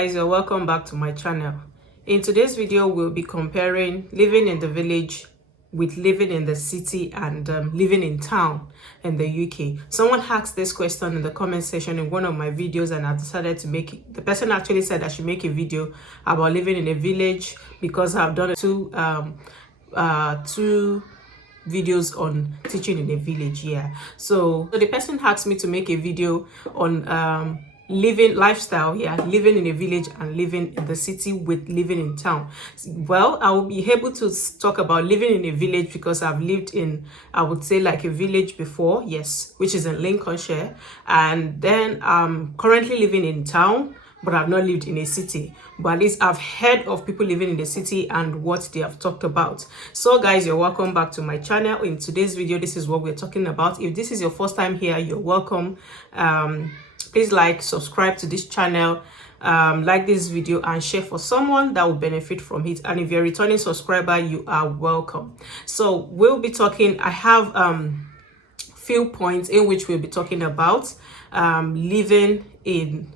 guys, you're welcome back to my channel. In today's video we'll be comparing living in the village with living in the city and living in town in the UK. Someone asked this question in the comment section in one of my videos, and I decided to make it. The person actually said I should make a video about living in a village because I've done two videos on teaching in a village. So the person asked me to make a video on living living in a village and living in the city with living in town. Well, I will be able to talk about living in a village because I've lived in, I would say, like a village before, yes, which is in Lincolnshire, and then I'm currently living in town, but I've not lived in a city. But at least I've heard of people living in the city and what they have talked about. So guys, you're welcome back to my channel. In today's video, this is what we're talking about. If this is your first time here, you're welcome. Please like, subscribe to this channel, like this video and share for someone that will benefit from it. And if you're a returning subscriber, you are welcome. So we'll be talking, I have few points in which we'll be talking about living in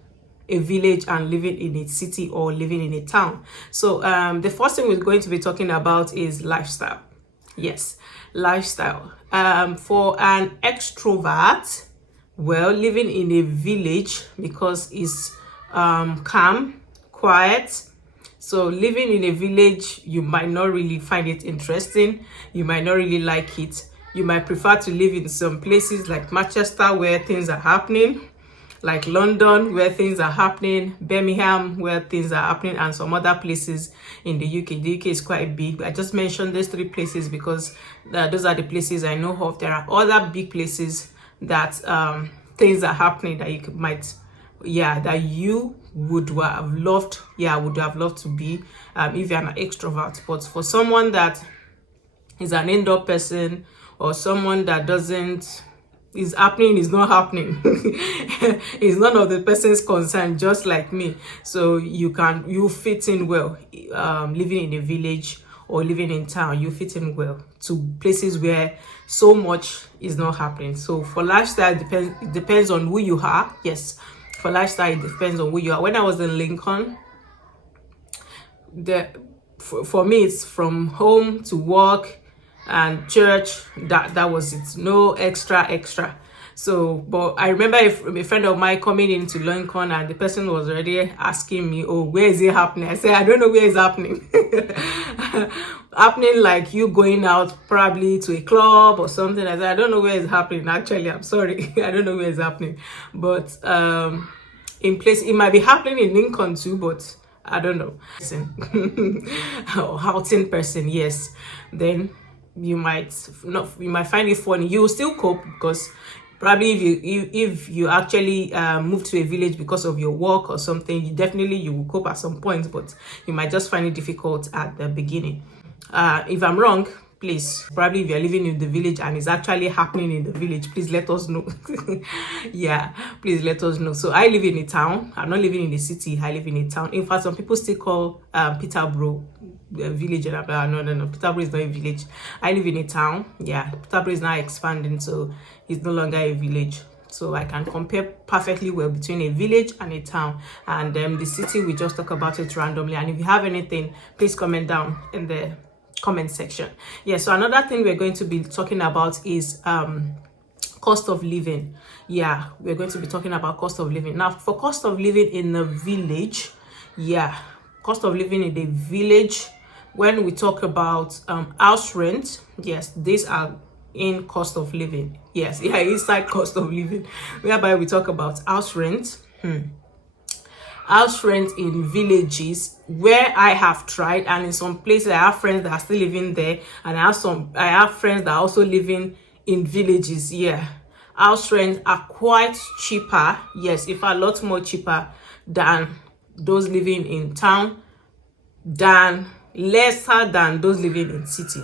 a village and living in a city or living in a town. So the first thing we're going to be talking about is lifestyle. Yes, lifestyle. For an extrovert, well, living in a village because it's calm, quiet. So living in a village, you might not really find it interesting. You might not really like it. You might prefer to live in some places like Manchester where things are happening, like London where things are happening, Birmingham where things are happening, and some other places in the UK. The UK is quite big. I just mentioned these three places because those are the places I know of. There are other big places that things are happening that you might, that you would have loved, would have loved to be if you're an extrovert. But for someone that is an indoor person, or someone that doesn't, is happening is not happening, it's none of the person's concern, just like me. So you fit in well living in a village or living in town. You fit in well to places where so much is not happening. So for lifestyle, it depends on who you are. Yes, for lifestyle it depends on who you are. When I was in Lincoln, for me it's from home to work and church. That was it. No extra. So, but I remember a friend of mine coming into Lincoln and the person was already asking me, oh, where is it happening? I said, I don't know where it's happening. Happening like you going out probably to a club or something. I said, I don't know where it's happening. Actually, I'm sorry. I don't know where it's happening. But it might be happening in Lincoln too, but I don't know. Outing person, yes. Then you might find it funny. You will still cope because probably if you actually move to a village because of your work or something, you will cope at some point, but you might just find it difficult at the beginning. If I'm wrong, please, probably if you're living in the village and it's actually happening in the village, please let us know. Please let us know. So I live in a town. I'm not living in the city. I live in a town. In fact, some people still call Peterborough a village. No, Peterborough is not a village. I live in a town. Peterborough is now expanding, so it's no longer a village. So I can compare perfectly well between a village and a town. And the city, we just talk about it randomly. And if you have anything, please comment down in the comment section. So another thing we're going to be talking about is cost of living. We're going to be talking about cost of living. Now, for cost of living in the village, cost of living in the village, when we talk about house rent, yes, these are in cost of living. Inside cost of living, whereby we talk about house rent. House rent in villages where I have tried, and in some places I have friends that are still living there, and I have friends that are also living in villages. House rents are quite cheaper, if a lot more cheaper than those living in town, than lesser than those living in city.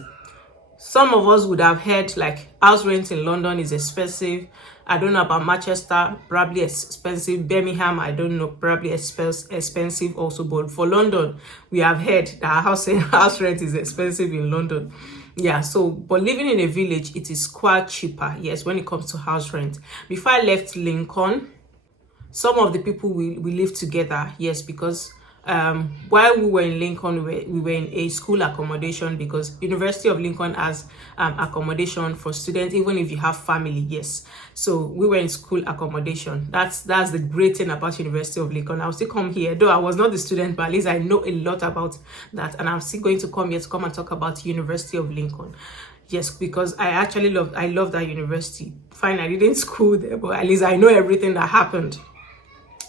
Some of us would have heard like house rent in London is expensive. I don't know about Manchester, probably expensive. Birmingham, I don't know, probably expensive also. But for London, we have heard that house rent is expensive in London. But living in a village, it is quite cheaper, when it comes to house rent. Before I left Lincoln, some of the people we live together, yes, because while we were in Lincoln, we were in a school accommodation, because University of Lincoln has accommodation for students even if you have family, yes. So we were in school accommodation. That's the great thing about University of Lincoln. I'll still come here, though I was not the student, but at least I know a lot about that, and I'm still going to come here to come and talk about University of Lincoln. Yes, because I love that university. Fine, I didn't school there, but at least I know everything that happened.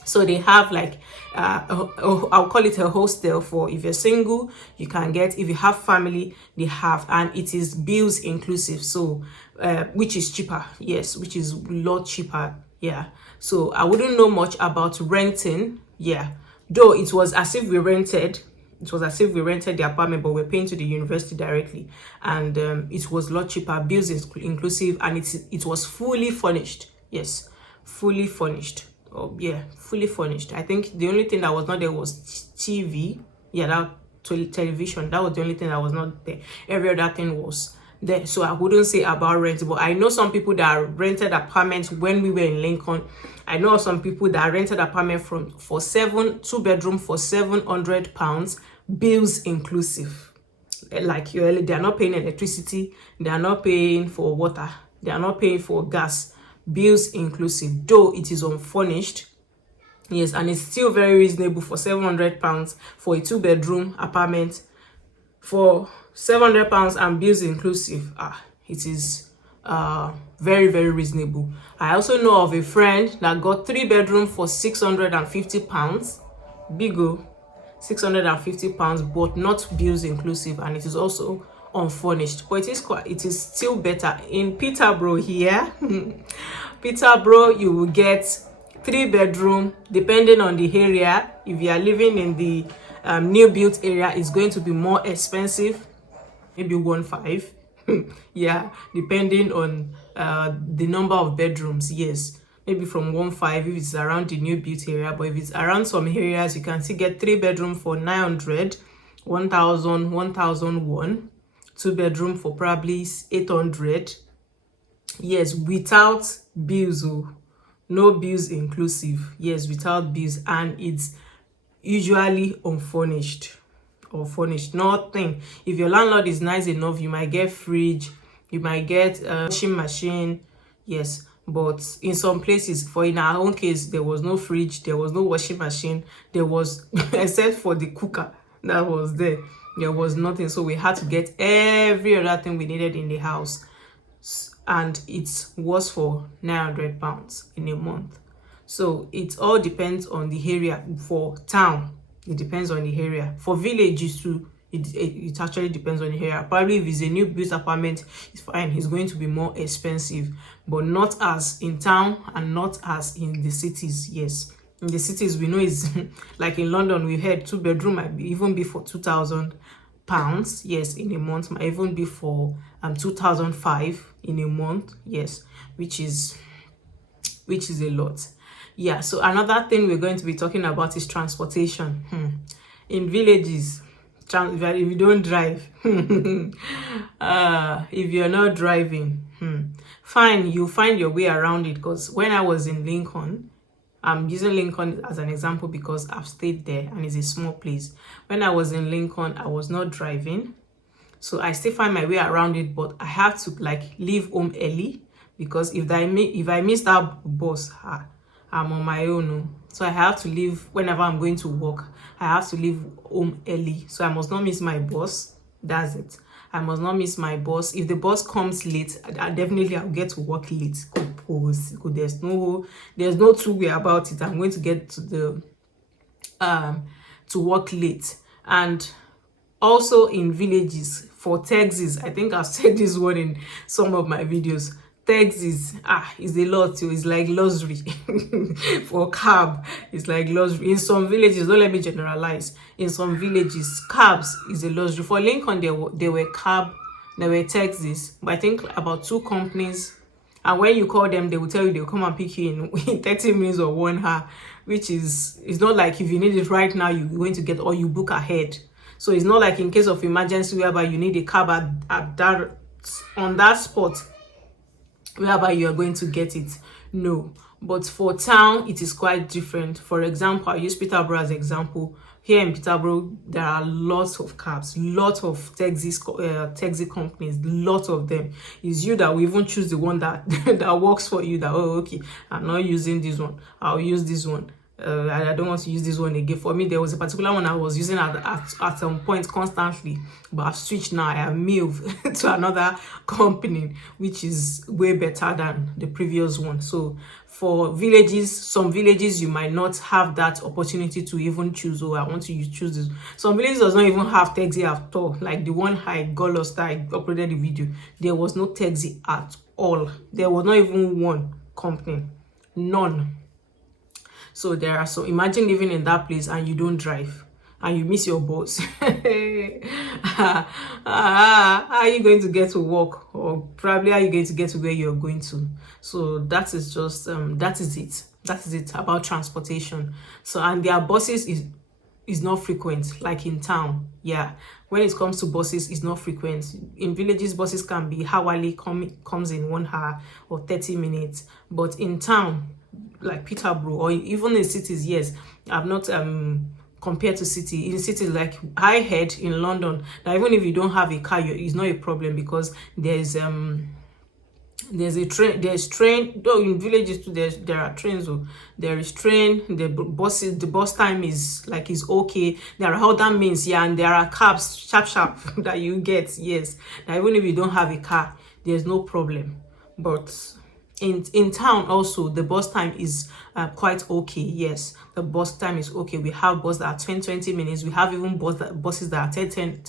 So they have like I'll call it a hostel for if you're single, you can get. If you have family, they have, and it is bills inclusive, so which is cheaper, yes, which is a lot cheaper. Yeah, so I wouldn't know much about renting, yeah, though it was as if we rented the apartment, but we're paying to the university directly, and it was a lot cheaper, bills inclusive, and it was fully furnished. Yes, fully furnished. Oh yeah, fully furnished. I think the only thing that was not there was TV. Yeah, that television. That was the only thing that was not there. Every other thing was there. So I wouldn't say about rent, but I know some people that rented apartments when we were in Lincoln. I know some people that rented apartment for 2 bedroom for £700, bills inclusive. Like they are not paying electricity, they are not paying for water, they are not paying for gas, bills inclusive, though it is unfurnished. Yes, and it's still very reasonable for £700 for a 2-bedroom apartment, for £700 and bills inclusive. It is very, very reasonable. I also know of a friend that got 3-bedroom for £650, big o, £650, but not bills inclusive, and it is also unfurnished, but it is still better. In Peterborough here, Peterborough, you will get 3-bedroom, depending on the area. If you are living in the new built area, it's going to be more expensive, maybe 1.5. Yeah, depending on the number of bedrooms, yes, maybe from 1.5 if it's around the new built area. But if it's around some areas, you can still get 3-bedroom for 900, 1,000, 1,001, 2-bedroom for probably 800. Yes, without bills, no bills inclusive. Yes, without bills, and it's usually unfurnished or furnished. Nothing. If your landlord is nice enough, you might get fridge, you might get a washing machine. Yes, but in some places, for in our own case, there was no fridge, there was no washing machine, there was except for the cooker that was there was nothing. So we had to get every other thing we needed in the house, and it was for £900 in a month. So it all depends on the area. For town, it depends on the area. For villages too, it actually depends on the area. Probably if it's a new built apartment, it's fine, it's going to be more expensive, but not as in town and not as in the cities. Yes, in the cities, we know it's like in London, we heard 2-bedroom might even be for £2,000. Yes, in a month, might even be for 2005 in a month. Yes, which is a lot. Yeah, so another thing we're going to be talking about is transportation. In villages, if you don't drive, if you're not driving, fine, you find your way around it. Because when I was in Lincoln, I'm using Lincoln as an example because I've stayed there and it's a small place. When I was in Lincoln, I was not driving, so I still find my way around it, but I have to like leave home early, because if I miss that bus, I'm on my own. So I have to leave whenever I'm going to work. I have to leave home early, so I must not miss my bus. That's it. I must not miss my bus. If the bus comes late, I'll get to work late. There's no two way about it. I'm going to get to the to work late. And also in villages, for taxis, I think I've said this one in some of my videos. Taxis is a lot too. It's like luxury. For cab, it's like luxury. In some villages, don't let me generalize, in some villages, cabs is a luxury. For Lincoln, there were taxis, but I think about 2 companies, and when you call them, they will tell you they'll come and pick you in 30 minutes or 1 hour, which is, it's not like if you need it right now, you're going to get, or you book ahead. So it's not like in case of emergency whereby you need a cab on that spot, whereby you are going to get it. No, but for town it is quite different. For example, I use Peterborough as example. Here in Peterborough there are lots of cabs, lots of taxi companies, lots of them. It's you that will even choose the one that that works for you, that, oh, okay, I'm not using this one, I'll use this one. I don't want to use this one again. For me, there was a particular one I was using at some point constantly, but I've switched now. I have moved to another company, which is way better than the previous one. So for villages, some villages, you might not have that opportunity to even choose, oh, I want to choose this. Some villages does not even have taxi at all. Like the one I got lost, I uploaded the video, there was no taxi at all. There was not even one company, none. So there are, so imagine living in that place and you don't drive and you miss your bus. How are you going to get to work, or probably how are you going to get to where you're going to? So that is just that is it about transportation. So, and their buses is not frequent like in town. Yeah, when it comes to buses, it's not frequent. In villages, buses can be hourly, comes in 1 hour or 30 minutes, but in town, like Peterborough, or even in cities, yes, I've not compared to city. In cities, like I heard in London, that even if you don't have a car, it's not a problem, because there's a train, though in villages too, there are trains. So there is train, the bus time is okay. There are other means, yeah, and there are cabs sharp that you get, yes. Now even if you don't have a car, there's no problem. But in town also, the bus time is quite okay. Yes, the bus time is okay. We have buses that are 20 minutes. We have even buses that are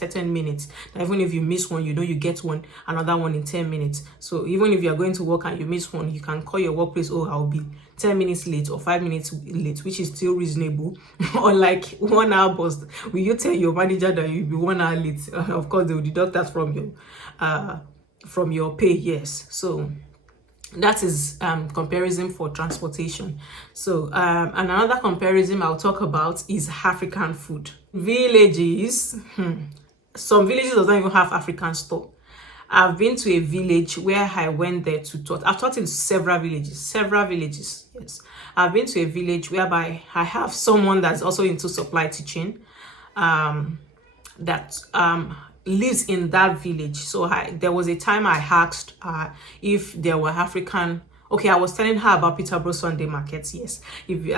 10 minutes. Now, even if you miss one, you get another one in 10 minutes. So even if you're going to work and you miss one, you can call your workplace, oh, I'll be 10 minutes late or 5 minutes late, which is still reasonable. Or like 1 hour bus, will you tell your manager that you'll be 1 hour late? Of course, they will deduct that from your pay. Yes. So that is comparison for transportation. So and another comparison I'll talk about is African food. Villages, some villages doesn't even have African store. I've been to a village where I went there to taught. I've taught in several villages. Yes, I've been to a village whereby I have someone that's also into supply teaching, that lives in that village. So there was a time I asked if there were African. Okay, I was telling her about Peterborough Sunday markets. Yes, if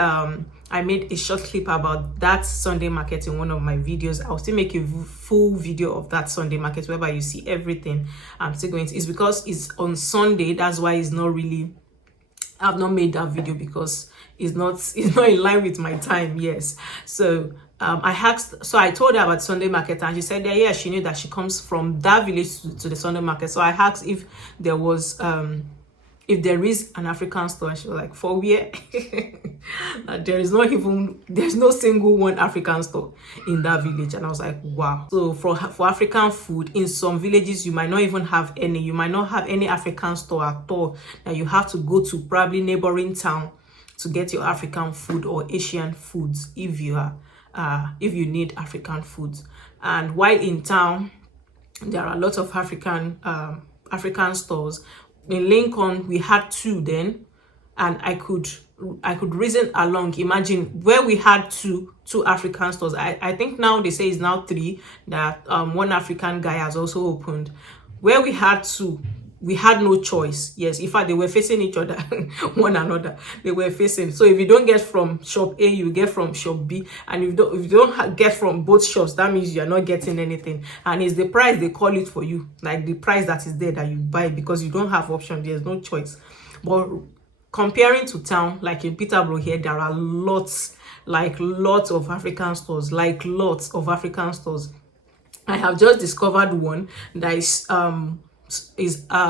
I made a short clip about that Sunday market in one of my videos. I'll still make a full video of that Sunday market whereby you see everything. I'm still going to. It's because it's on Sunday. That's why it's not really. I've not made that video because it's not in line with my time. Yes, so I asked, so I told her about Sunday market, and she said that, yeah, she knew that she comes from that village to the Sunday market. So I asked if there was if there is an African store, and she was like, for where? There's no single one African store in that village. And I was like, wow. So for African food, in some villages you might not even have any. You might not have any African store at all. Now you have to go to probably neighboring town to get your African food or Asian foods if you need African foods. And while in town, there are lots of African stores. In Lincoln, we had 2 then, and I could reason along. Imagine where we had two African stores. I think now they say it's now 3, that one African guy has also opened. Where we had 2, we had no choice. Yes, in fact, they were facing each other, one another. They were facing. So if you don't get from shop A, you get from shop B. And if you don't get from both shops, that means you're not getting anything. And it's the price they call it for you, like the price that is there that you buy, because you don't have option. There's no choice. But comparing to town, like in Peterborough here, there are lots of African stores, I have just discovered one that is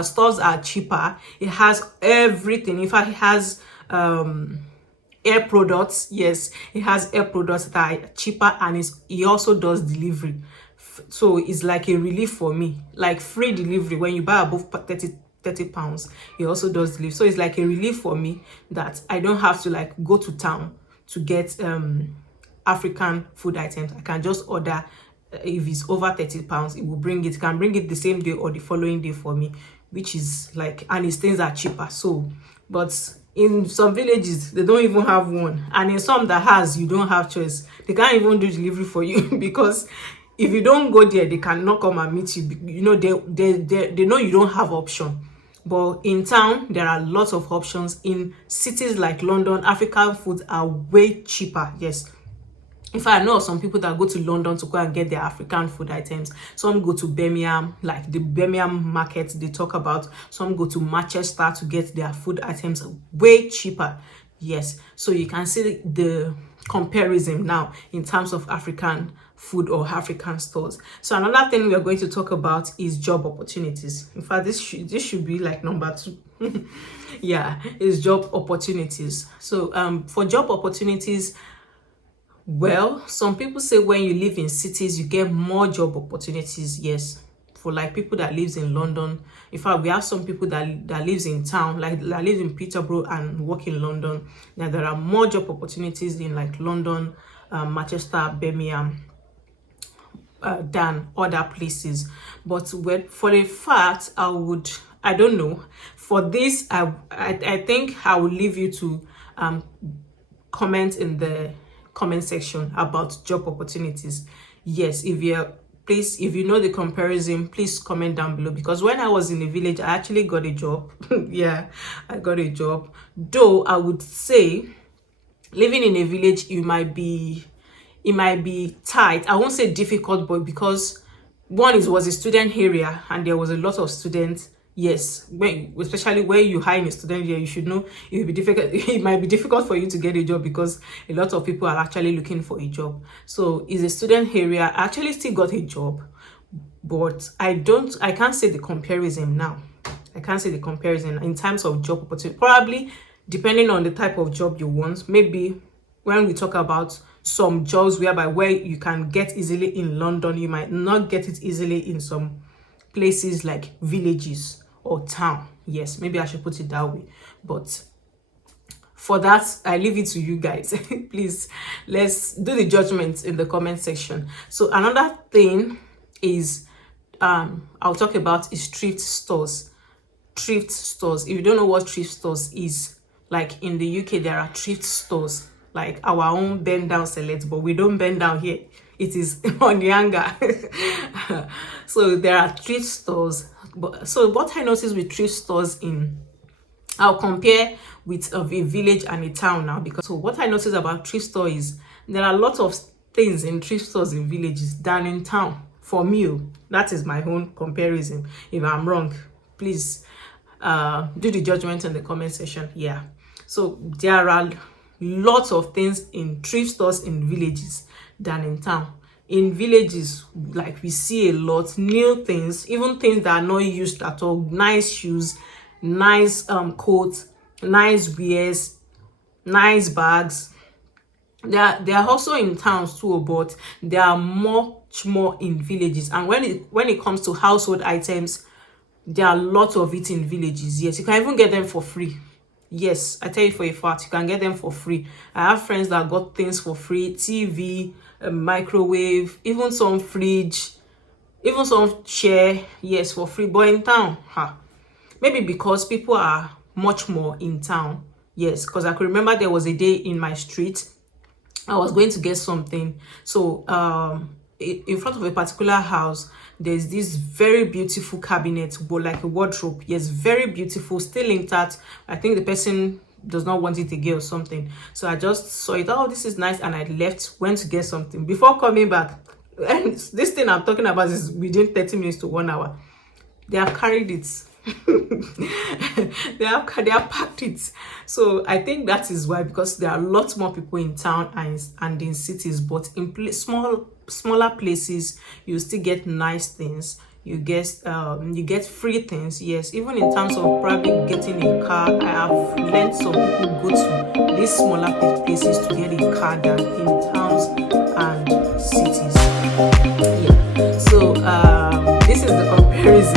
stores are cheaper. It has everything. In fact, it has hair products. Yes, it has hair products that are cheaper, and it also does delivery. So it's like a relief for me, like free delivery when you buy above 30 pounds. It also does delivery. So it's like a relief for me that I don't have to like go to town to get African food items. I can just order. If it's over 30 pounds, it will bring it. Can bring it the same day or the following day for me, which is like, and its things are cheaper. So, but In some villages, they don't even have one, and in some that has, you don't have choice. They can't even do delivery for you because if you don't go there, they cannot come and meet you. You know, they know you don't have option. But in town, there are lots of options. In cities like London, African foods are way cheaper. Yes. In fact, I know some people that go to London to go and get their African food items. Some go to Birmingham, like the Birmingham market they talk about. Some go to Manchester to get their food items way cheaper. Yes, so you can see the comparison now in terms of African food or African stores. So another thing we are going to talk about is job opportunities. In fact, this should be like number 2. Yeah, is job opportunities. So for job opportunities, well, some people say when you live in cities, you get more job opportunities. Yes, for like people that lives in London. In fact, we have some people that lives in town, like that lives in Peterborough and work in London. Now there are more job opportunities in like London, Manchester, Birmingham, than other places. But for a fact, I don't know. For this, I think I will leave you to comment in the comment section about job opportunities. Yes, if you know the comparison, please comment down below, because when I was in the village, I actually got a job. Yeah, I got a job. Though I would say living in a village, it might be tight. I won't say difficult, but because one, it was a student area and there was a lot of students. Yes, especially when you hire in a student area, you should know it will be difficult. It might be difficult for you to get a job because a lot of people are actually looking for a job. So it's a student area. I actually still got a job, but I can't say the comparison now. I can't say the comparison in terms of job opportunity. Probably depending on the type of job you want. Maybe when we talk about some jobs where you can get easily in London, you might not get it easily in some places like villages or town. Yes, maybe I should put it that way. But for that, I leave it to you guys. Please, let's do the judgment in the comment section. So another thing is I'll talk about is thrift stores. Thrift stores. If you don't know what thrift stores is, like in the UK, there are thrift stores, like our own bend down select, but we don't bend down here. It is on the hanger. So there are thrift stores. So what I noticed with thrift stores I'll compare with a village and a town now, because so what I noticed about thrift store is there are a lot of things in thrift stores in villages than in town. For me, that is my own comparison. If I'm wrong, please do the judgment in the comment section. Yeah, so there are lots of things in thrift stores in villages than in town. In villages, like, we see a lot new things, even things that are not used at all. Nice shoes, nice coats, nice wears, nice bags. They are also in towns too, but there are much more in villages. And when it comes to household items, there are a lot of it in villages. Yes, you can even get them for free. Yes, I tell you for a fact, you can get them for free. I have friends that got things for free: TV, a microwave, even some fridge, even some chair. Yes, for free. But in town, maybe because people are much more in town. Yes, because I could remember there was a day in my street, I was going to get something. So in front of a particular house, there's this very beautiful cabinet, but like a wardrobe. Yes, very beautiful, still intact. I think the person does not want it again or something. So I just saw it. Oh, this is nice. And I left, went to get something. Before coming back, and this thing I'm talking about is within 30 minutes to 1 hour. They have carried it. they have packed it. So I think that is why, because there are lots more people in town and in cities, but in smaller places you still get nice things. You get free things. Yes, even in terms of probably getting a car, I have learned some people go to these smaller places to get a car than in towns and cities. Yeah, so this is the comparison